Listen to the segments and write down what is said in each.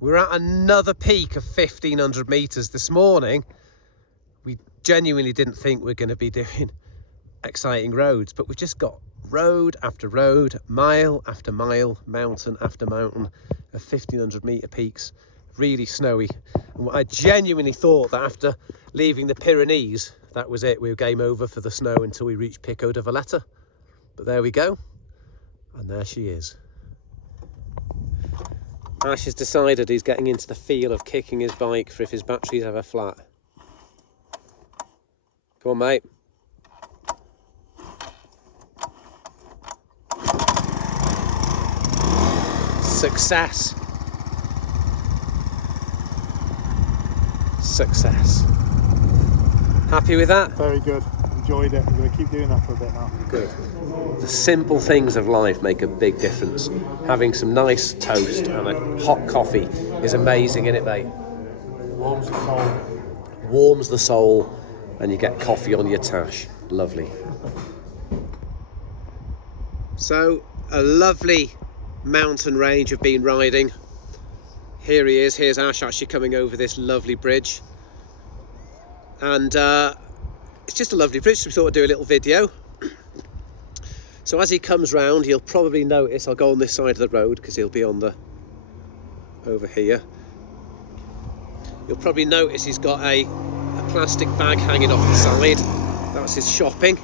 We're at another peak of 1,500 metres this morning. We genuinely didn't think we're going to be doing exciting roads, but we've just got road after road, mile after mile, mountain after mountain of 1,500 metre peaks, really snowy. And I genuinely thought that after leaving the Pyrenees, that was it, we were game over for the snow until we reached Pico de Valletta. But there we go, and there she is. Ash has decided he's getting into the feel of kicking his bike for if his battery's ever flat. Come on, mate. Success. Success. Happy with that? Very good. Enjoyed it. I'm going to keep doing that for a bit now. Good. The simple things of life make a big difference. Having some nice toast and a hot coffee is amazing, isn't it, mate? Warms the soul. Warms the soul, and you get coffee on your tash. Lovely. So, a lovely mountain range I've been riding. Here he is. Here's Ash actually coming over this lovely bridge. And it's just a lovely bridge, so we thought I'd do a little video. So as he comes round, you'll probably notice, I'll go on this side of the road because he'll be on the, over here. You'll probably notice he's got a plastic bag hanging off the side. That's his shopping.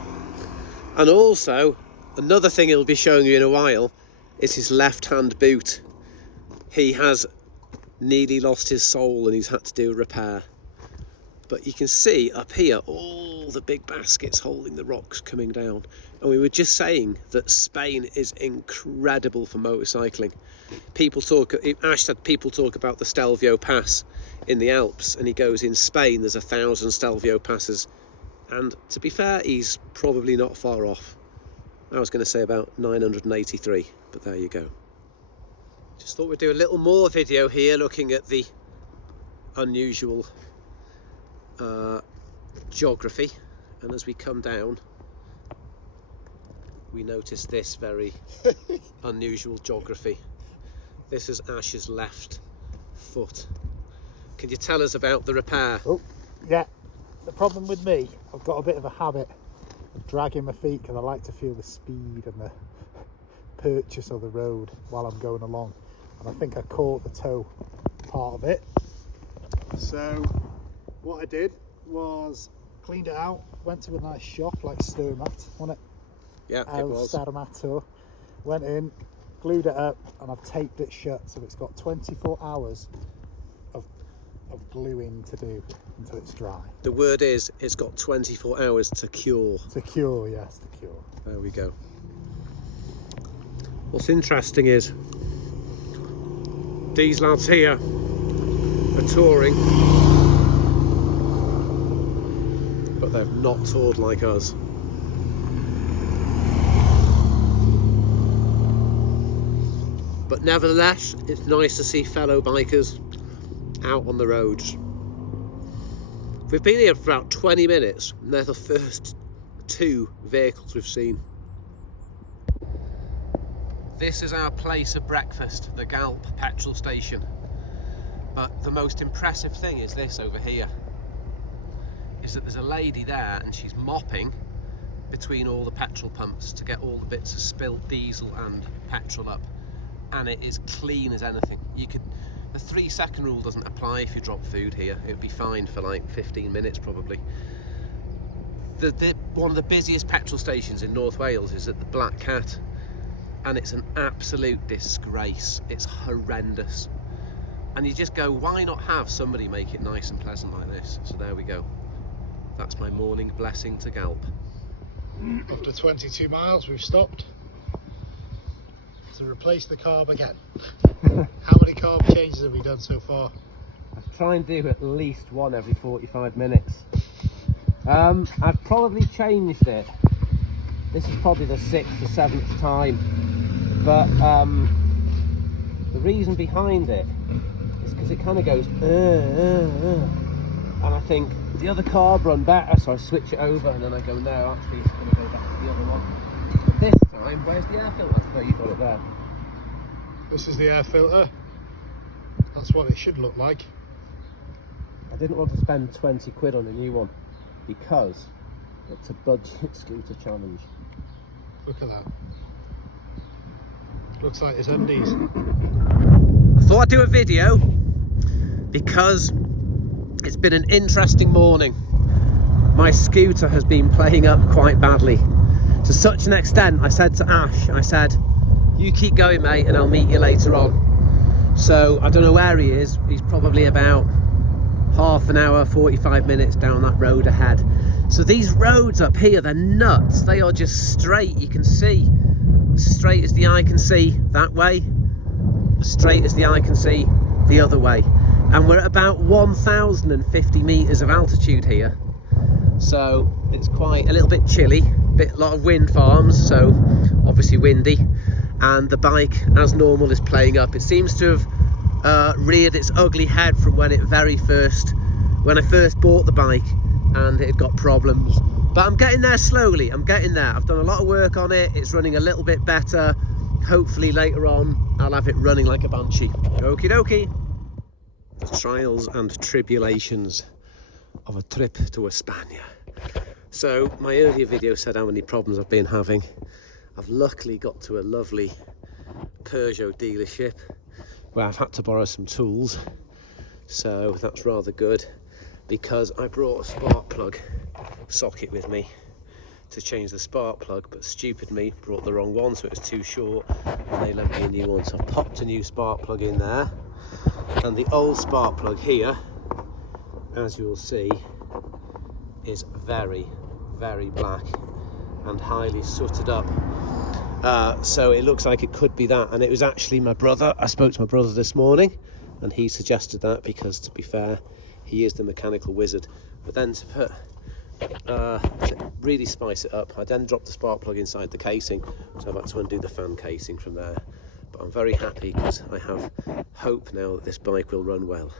And also, another thing he'll be showing you in a while is his left-hand boot. He has nearly lost his sole and he's had to do a repair. But you can see up here all the big baskets holding the rocks coming down. And we were just saying that Spain is incredible for motorcycling. People talk, Ash said people talk about the Stelvio Pass in the Alps, and he goes, in Spain there's 1,000 Stelvio passes. And to be fair, he's probably not far off. I was going to say about 983, but there you go. Just thought we'd do a little more video here looking at the unusual geography, and as we come down we notice this very unusual geography. This is Ash's left foot. Can you tell us about the repair? Oh, yeah. The problem with me, I've got a bit of a habit of dragging my feet because I like to feel the speed and the purchase of the road while I'm going along. And I think I caught the toe part of it. So what I did was cleaned it out, went to a nice shop like Sturmat, wasn't it? Yeah, it was. Starmato. Went in, glued it up, and I've taped it shut, so it's got 24 hours of gluing to do until it's dry. The word is, it's got 24 hours to cure. To cure, yes, to cure. There we go. What's interesting is these lads here are touring, but they've not toured like us. But nevertheless, it's nice to see fellow bikers out on the roads. We've been here for about 20 minutes, and they're the first 2 vehicles we've seen. This is our place of breakfast, the Galp petrol station. But the most impressive thing is this over here, is that there's a lady there and she's mopping between all the petrol pumps to get all the bits of spilt diesel and petrol up. And it is clean as anything. The 3-second rule doesn't apply if you drop food here. It would be fine for like 15 minutes probably. One of the busiest petrol stations in North Wales is at the Black Cat, and it's an absolute disgrace. It's horrendous. And you just go, why not have somebody make it nice and pleasant like this? So there we go. That's my morning blessing to Galp. After 22 miles, we've stopped to replace the carb again. How many carb changes have we done so far? I try and do at least one every 45 minutes. I've probably changed it. This is probably the 6th or 7th time. But the reason behind it is because it kind of goes and I think the other carb run better, so I switch it over and then I go, no, actually it's going to go back to the other one. But this time, where's the air filter? There, you've got it there. This is the air filter. That's what it should look like. I didn't want to spend 20 quid on a new one because it's a budget scooter challenge. Look at that. Looks like it's undies. I thought I'd do a video because it's been an interesting morning. My scooter has been playing up quite badly. To such an extent, I said to Ash, I said, you keep going mate and I'll meet you later on. So I don't know where he is. He's probably about half an hour, 45 minutes down that road ahead. So these roads up here, they're nuts. They are just straight, you can see. As straight as the eye can see that way, as straight as the eye can see the other way. And we're at about 1,050 meters of altitude here. So it's quite a little bit chilly, a lot of wind farms, so obviously windy. And the bike, as normal, is playing up. It seems to have reared its ugly head from when I first bought the bike, and it had got problems. But I'm getting there slowly, I'm getting there. I've done a lot of work on it, it's running a little bit better. Hopefully later on, I'll have it running like a banshee. Okie dokie. The trials and tribulations of a trip to España. So my earlier video said how many problems I've been having. I've luckily got to a lovely Peugeot dealership where I've had to borrow some tools, so that's rather good, because I brought a spark plug socket with me to change the spark plug, but stupid me brought the wrong one, so it was too short and they lent me a new one. So I've popped a new spark plug in there, and the old spark plug here, as you'll see, is very, very black and highly sooted up. So it looks like it could be that, and it was actually my brother. I spoke to my brother this morning and he suggested that because, to be fair, he is the mechanical wizard. But then to really spice it up, I then dropped the spark plug inside the casing, so I've had to undo the fan casing from there. But I'm very happy because I have hope now that this bike will run well.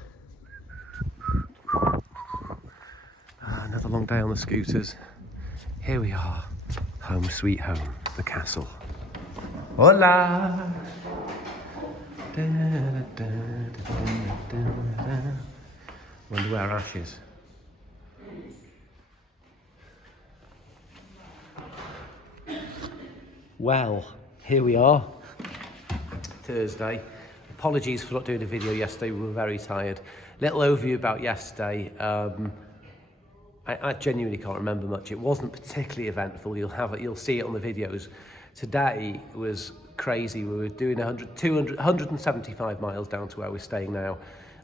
Another long day on the scooters. Here we are, home sweet home, the castle. Hola! Wonder where Ash is. Well, here we are, Thursday. Apologies for not doing a video yesterday, we were very tired. Little overview about yesterday. I genuinely can't remember much. It wasn't particularly eventful. You'll see it on the videos. Today was crazy. We were doing 175 miles down to where we're staying now.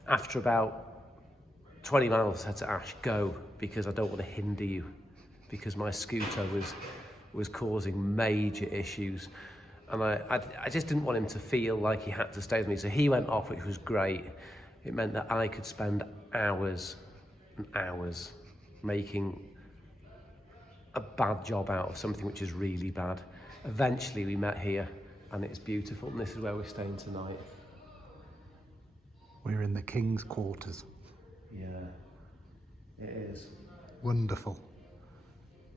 After about 20 miles, I said to Ash, go, because I don't want to hinder you, because my scooter was causing major issues. And I just didn't want him to feel like he had to stay with me. So he went off, which was great. It meant that I could spend hours and hours making a bad job out of something which is really bad. Eventually we met here and it's beautiful, and this is where we're staying tonight. We're in the King's quarters. Yeah, it is. Wonderful.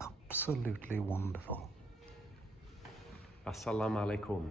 Absolutely wonderful. Assalamu alaikum.